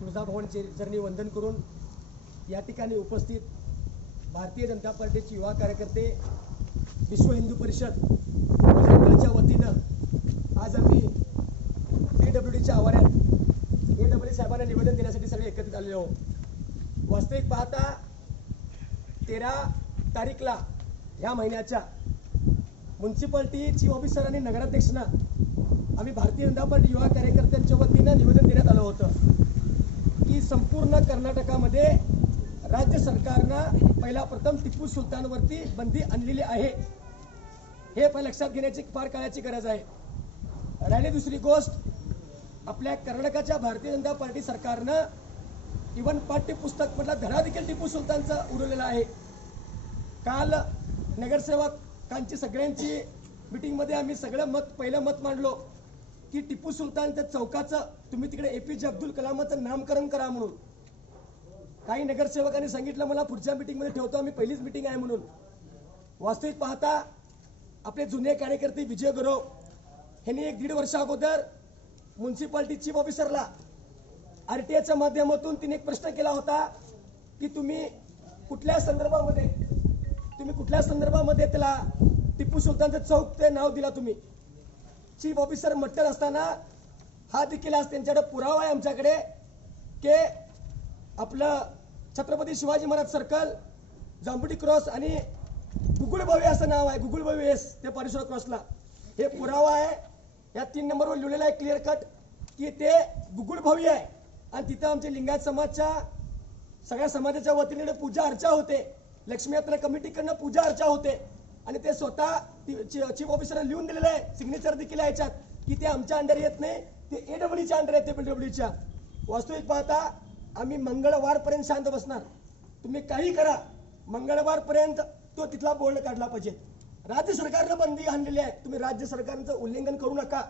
तुळजाभवानीचे चरणी वंदन करून या ठिकाणी उपस्थित भारतीय जनता पार्टीचे युवा कार्यकर्ते, विश्व हिंदू परिषद च्या वतीनं आज आम्ही PWDच्या आवारात AWD साहेबांना निवेदन देण्यासाठी सगळे एकत्रित आलेलो आहोत। वास्तविक पाहता 13 तारीखला या महिन्याच्या म्युनिसिपालिटी चीफ ऑफिसर आणि नगराध्यक्षांना आम्ही भारतीय जनता पार्टी युवा कार्यकर्त्यांच्या वतीनं निवेदन देण्यात आलं होतं की संपूर्ण कर्नाटकामध्ये राज्य सरकारनं पहिला प्रथम टिपू सुलतानवरती बंदी आणलेली आहे। हे पण लक्षात घेण्याची फार काळाची गरज आहे। राहिली दुसरी गोष्ट, आपल्या कर्नाटकाच्या भारतीय जनता पार्टी सरकारनं इव्हन पाठ्यपुस्तक मधला धडा देखील टिपू सुलतानचा उडवलेला आहे। काल नगरसेवकांची सगळ्यांची मीटिंग मध्ये आम्ही सगळं पहिलं मत मांडलो की टिपू सुलतानच्या चौकाचं तुम्ही तिकडे APJ अब्दुल कलामचं नामकरण करा म्हणून। काही नगरसेवकांनी सांगितलं मला पुढच्या मीटिंग मध्ये ठेवतो, आम्ही पहिलीच मीटिंग आहे म्हणून। वास्तविक पाहता आपले जुने कार्यकर्ते विजय गुरव यांनी 1.5 वर्ष अगोदर म्युनिसिपालिटी चीफ ऑफिसरला RTIच्या माध्यमातून तिने एक प्रश्न केला होता की तुम्ही कुठल्या संदर्भामध्ये त्याला टिपू सुलतानचं चौक ते नाव दिला तुम्ही। चीफ ऑफिसर म्हटलं असताना हा देखील आज त्यांच्याकडे पुरावा आहे आमच्याकडे की आपलं छत्रपती शिवाजी महाराज सर्कल, जांबुटी क्रॉस आणि गुगुळबावी असं नाव आहे, गुगुळबावी एस ते परिसर क्रॉसला हे पुरावा आहे। या 3 नंबरवर लिहिलेलं आहे क्लिअर कट की ते गुगुळबावी आहे आणि तिथं आमचे लिंगायत समाजच्या सगळ्या समाजाच्या वतीने पूजा अर्चा होते, लक्ष्मी यात्रा कमिटीकडनं पूजा अर्चा होते आणि ते स्वतः चीफ ऑफिसरने लिहून दिलेलं आहे, सिग्नेचर देखील आहे याच्यात की ते आमच्या अंडर येत नाही, ते AWDच्या अंडर येते PWDच्या। वास्तविक पाहता आम्ही मंगळवारपर्यंत शांत बसणार, तुम्ही काही करा, मंगळवारपर्यंत तो तिथला बोर्ड काढला पाहिजे। राज्य सरकारनं बंदी आणलेली आहे, तुम्ही राज्य सरकारचं उल्लंघन करू नका,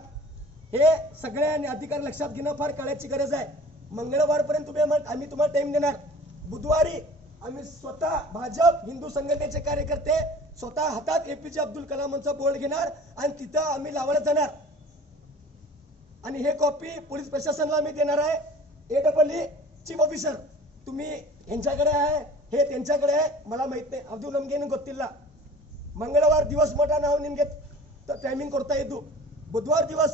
हे सगळ्यांनी अधिकार लक्षात घेणं फार काळाची गरज आहे। मंगळवारपर्यंत आम्ही तुम्हाला टाइम देणार। बुधवारी आम्ही स्वतः भाजप हिंदू संघटनेचे कार्यकर्ते स्वतः हातात APJ अब्दुल कलामचा बोर्ड घेणार आणि तिथं आम्ही लावायला जाणार आणि हे कॉपी पोलीस प्रशासनाला आम्ही देणार आहे। AWD चीफ ऑफिसर तुम्ही यांच्याकडे आहे, हे त्यांच्याकडे आहे, मला माहित नाही, ಅದು ನಮಗೇನು ಗೊತ್ತಿಲ್ಲ। ಮಂಗಳವಾರ ದಿವಸ ಮಟ ನಾವು ನಿಮಗೆ ಟೈಮಿಂಗ್ ಕೊಡ್ತಾ ಇದ್ದು, ಬುಧವಾರ ದಿವಸ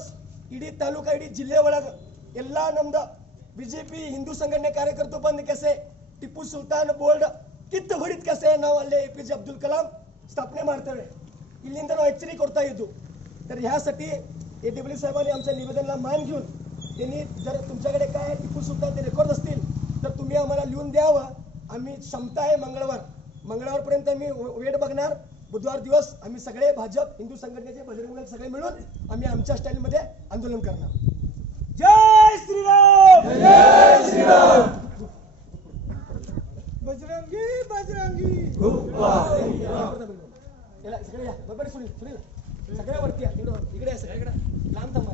ಇಡೀ ತಾಲೂಕಾ ಇಡೀ ಜಿಲ್ಲೆ ಒಳಗೆ ಎಲ್ಲ ನಮ್ದು ಬಿಜೆಪಿ ಹಿಂದೂ ಸಂಘಟನೆ ಕಾರ್ಯಕರ್ತರು ಬಂದು ಕೆಸೆ ಟಿಪ್ಪು ಸುಲ್ತಾನ್ ಬೋರ್ಡ್ ಕಿತ್ತು ಹೊಡಿದ ಕೆಸೆ ನಾವು ಅಲ್ಲೇ APJ ಅಬ್ದುಲ್ ಕಲಾಂ ಸ್ಥಾಪನೆ ಮಾಡ್ತೇವೆ, ಇಲ್ಲಿಂದ ನಾವು ಎಚ್ಚರಿಕೆ ಕೊಡ್ತಾ ಇದ್ದು। तर ह्यासाठी AWD साहेबांनी आमच्या निवेदनाला मान घेऊन त्यांनी जर तुमच्याकडे काय टिपू सुलतानचे रेकॉर्ड असतील तर तुम्ही आम्हाला लिहून द्यावं। आम्ही क्षमता आहे मंगळवारपर्यंत आम्ही वेट बघणार। बुधवार दिवस आम्ही सगळे भाजप हिंदू संघटनेचे बजरंग दल सगळे मिळून आम्ही आमच्या स्टाईल मध्ये आंदोलन करणार। जय श्रीराम, जय श्रीराम, बजरंगी बजरंगी सगळे या बरोबर सुनील सगळ्या वरती इकडे सगळ्याकडे लांब थांबा।